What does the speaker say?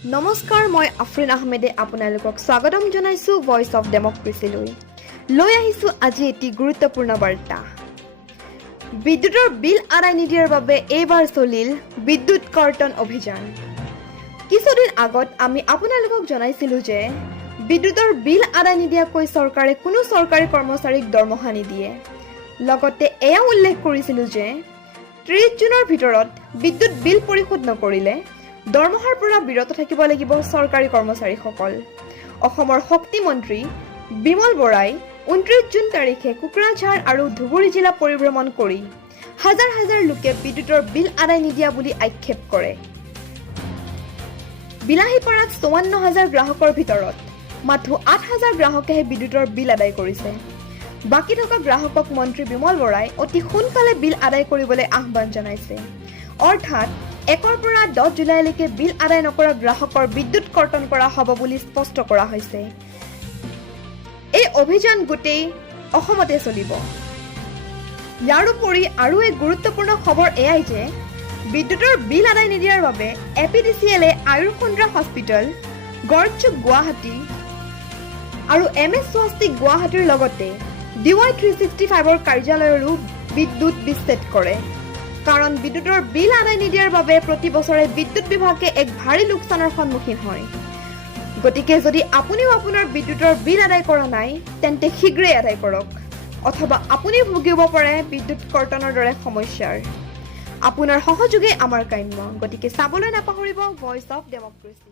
নমস্কাৰ, মই আফৰিন আহমেদে আপোনালোকক স্বাগতম জনাইছোঁ ভইচ অফ ডেমক্ৰেচিলৈ। লৈ আহিছোঁ আজি এটি গুৰুত্বপূৰ্ণ বাৰ্তা। বিদ্যুতৰ বিল আদায় নিদিয়াৰ বাবে এইবাৰ চলিল বিদ্যুৎ কৰ্তন অভিযান। কিছুদিন আগত আমি আপোনালোকক জনাইছিলোঁ যে বিদ্যুতৰ বিল আদায় নিদিয়াকৈ চৰকাৰে কোনো চৰকাৰী কৰ্মচাৰীক দৰমহা নিদিয়ে। লগতে এয়া উল্লেখ কৰিছিলোঁ যে 30 জুনৰ ভিতৰত বিদ্যুৎ বিল পৰিশোধ নকৰিলে দৰমহাৰ পৰা বিৰত থাকিব লাগিব চৰকাৰী কৰ্মচাৰীসকল। অসমৰ শক্তি মন্ত্ৰী বিমল বৰাই 29 জুন তাৰিখে কোকৰাঝাৰ আৰু ধুবুৰী জিলা পৰিভ্ৰমণ কৰি হাজাৰ হাজাৰ লোকে বিদ্যুতৰ বিল আদায় নিদিয়া বুলি আক্ষেপ কৰে। বিলাহীপাৰাত 54,000 গ্ৰাহকৰ ভিতৰত মাথো 8,000 গ্ৰাহকেহে বিদ্যুতৰ বিল আদায় কৰিছে। বাকী থকা গ্ৰাহকক মন্ত্ৰী বিমল বৰাই অতি সোনকালে বিল আদায় কৰিবলৈ আহ্বান জনাইছে। অৰ্থাৎ 1 পৰা 10 জুলাইলৈকে বিল আদায় নকৰা গ্ৰাহকৰ বিদ্যুৎ কৰ্তন কৰা হ'ব বুলি স্পষ্ট কৰা হৈছে। এই অভিযান গোটেই অসমতে চলিব। ইয়াৰোপৰি আৰু এক গুৰুত্বপূৰ্ণ খবৰ এয়াই যে বিদ্যুতৰ বিল আদায় নিদিয়াৰ বাবে APDCL-এ আয়ুৰ্খণ্ডা হস্পিটেল, গড়চুক গুৱাহাটী আৰু MS স্বাস্তিক গুৱাহাটীৰ লগতে DY 365ৰ কাৰ্যালয়ৰো বিদ্যুৎ বিচ্ছেদ কৰে। কাৰণ বিদ্যুতৰ বিল আদায় নিদিয়াৰ বাবে প্ৰতি বছৰে বিদ্যুৎ বিভাগে এক ভাৰী লোকচানৰ সন্মুখীন হয়। গতিকে যদি আপুনিও আপোনাৰ বিদ্যুতৰ বিল আদায় কৰা নাই তেন্তে শীঘ্ৰেই আদায় কৰক, অথবা আপুনি ভুগিব পাৰে বিদ্যুৎ কৰ্তনৰ দৰে সমস্যাৰ। আপোনাৰ সহযোগে আমাৰ কাম্য। গতিকে চাবলৈ নাপাহৰিব ভইচ অফ ডেমক্ৰেচি।